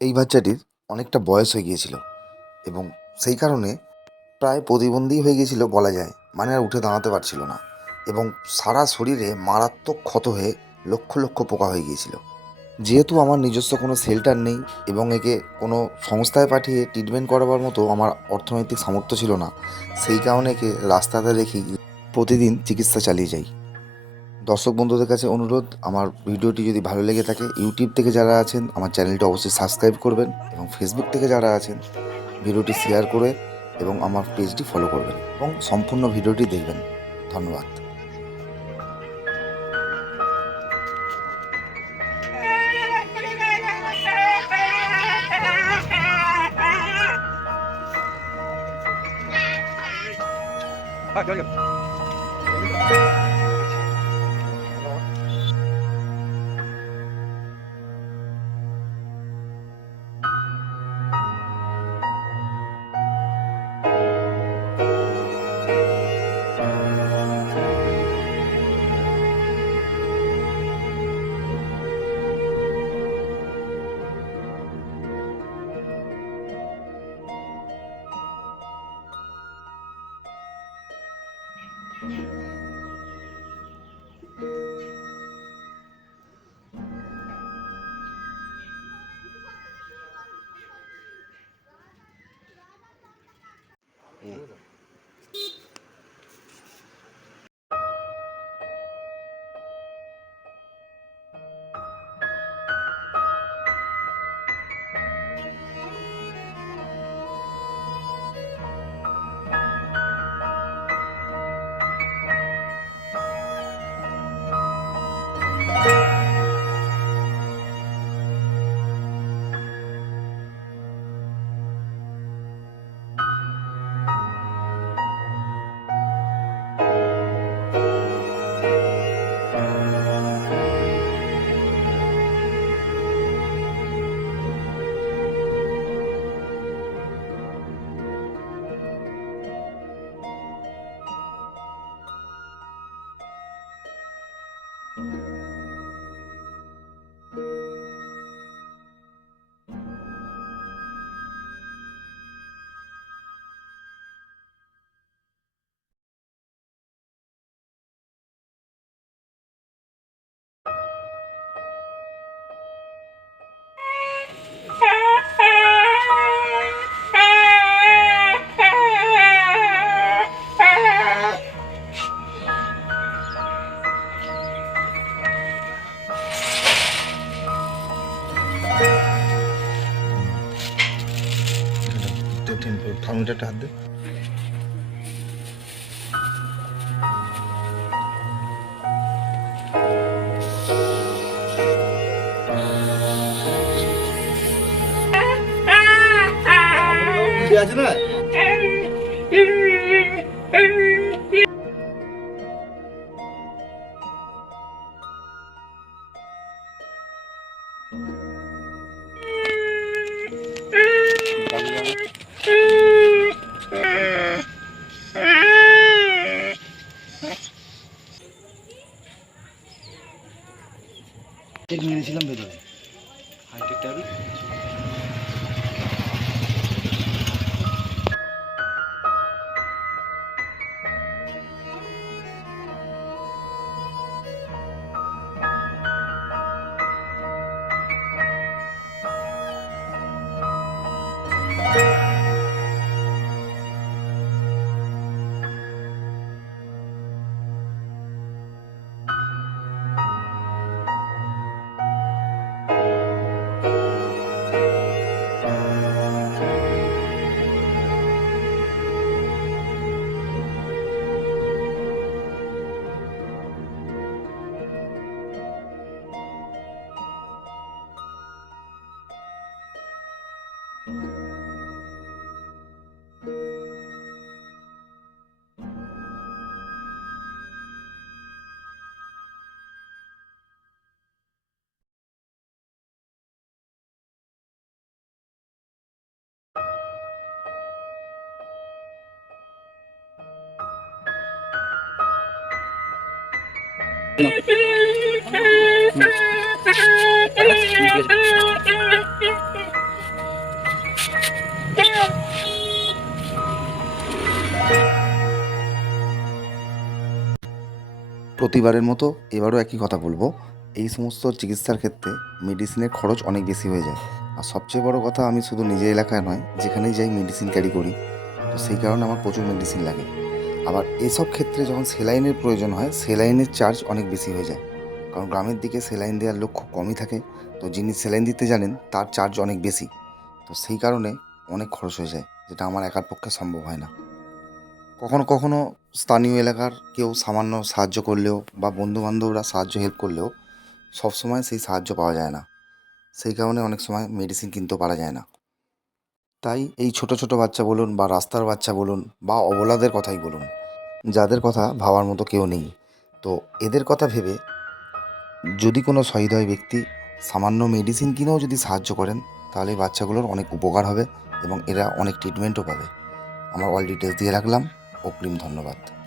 এই বাচ্চাটির অনেকটা বয়স হয়ে গিয়েছিল এবং সেই কারণে প্রায় প্রতিবন্ধী হয়ে গিয়েছিল বলা যায়। মানে আর উঠে দাঁড়াতে পারছিল না এবং সারা শরীরে মারাত্মক ক্ষত হয়ে লক্ষ লক্ষ পোকা হয়ে গিয়েছিল। যেহেতু আমার নিজস্ব কোনো শেল্টার নেই এবং একে কোনো সংস্থায় পাঠিয়ে ট্রিটমেন্ট করাবার মতো আমার অর্থনৈতিক সামর্থ্য ছিল না, সেই কারণে একে রাস্তাতে রেখেই প্রতিদিন চিকিৎসা চালিয়ে যাই। দর্শক বন্ধুদের কাছে অনুরোধ আমার ভিডিওটি যদি ভালো লেগে থাকে ইউটিউব থেকে যারা আছেন আমার চ্যানেলটি অবশ্যই সাবস্ক্রাইব করবেন এবং ফেসবুক থেকে যারা আছেন ভিডিওটি শেয়ার করে এবং আমার পেজটি ফলো করবেন এবং সম্পূর্ণ ভিডিওটি দেখবেন ধন্যবাদ Yeah. থার্মোমিটারটা হাত দে আছে না ঠিক মেরেছিলাম ভেতরে। হাইটেক ট্যাবলেট প্রতিবারের মতো এবারও একই কথা বলব। এই সমস্ত চিকিৎসার ক্ষেত্রে মেডিসিনের খরচ অনেক বেশি হয়ে যায়। আর সবচেয়ে বড় কথা, আমি শুধু নিজের এলাকায় নয়, যেখানেই যাই মেডিসিন ক্যারি করি, তো সেই কারণে আমার প্রচুর মেডিসিন লাগে। আবার এসব ক্ষেত্রে যখন সেলাইনের প্রয়োজন হয়, সেলাইনের চার্জ অনেক বেশি হয়ে যায়। কারণ গ্রামের দিকে সেলাইন দেওয়ার লোক খুব কমই থাকে। তো যিনি সেলাইন দিতে জানেন, তার চার্জ অনেক বেশি। তো সেই কারণে অনেক খরচ হয়ে যায়, যেটা আমার একার পক্ষে সম্ভব হয় না। কখনো কখনো স্থানীয় এলাকার কেউ সামান্য সাহায্য করলেও বা বন্ধু বান্ধবরা সাহায্য হেল্প করলেও সবসময় সেই সাহায্য পাওয়া যায় না। সেই কারণে অনেক সময় মেডিসিন কিনতেও পারা যায় না। তাই এই ছোট ছোট বাচ্চা বলুন বা রাস্তার বাচ্চা বলুন বা অবলাদের কথাই বলুন যাদের কথা ভাবার মতো কেউ নেই। তো এদের কথা ভেবে যদি কোনো সহৃদয় ব্যক্তি সামান্য মেডিসিন কিনেও যদি সাহায্য করেন, তাহলে বাচ্চাগুলোর অনেক উপকার হবে এবং এরা অনেক ট্রিটমেন্টও পাবে। আমার অল ডিটেলস দিয়ে রাখলাম। অগ্রিম ধন্যবাদ।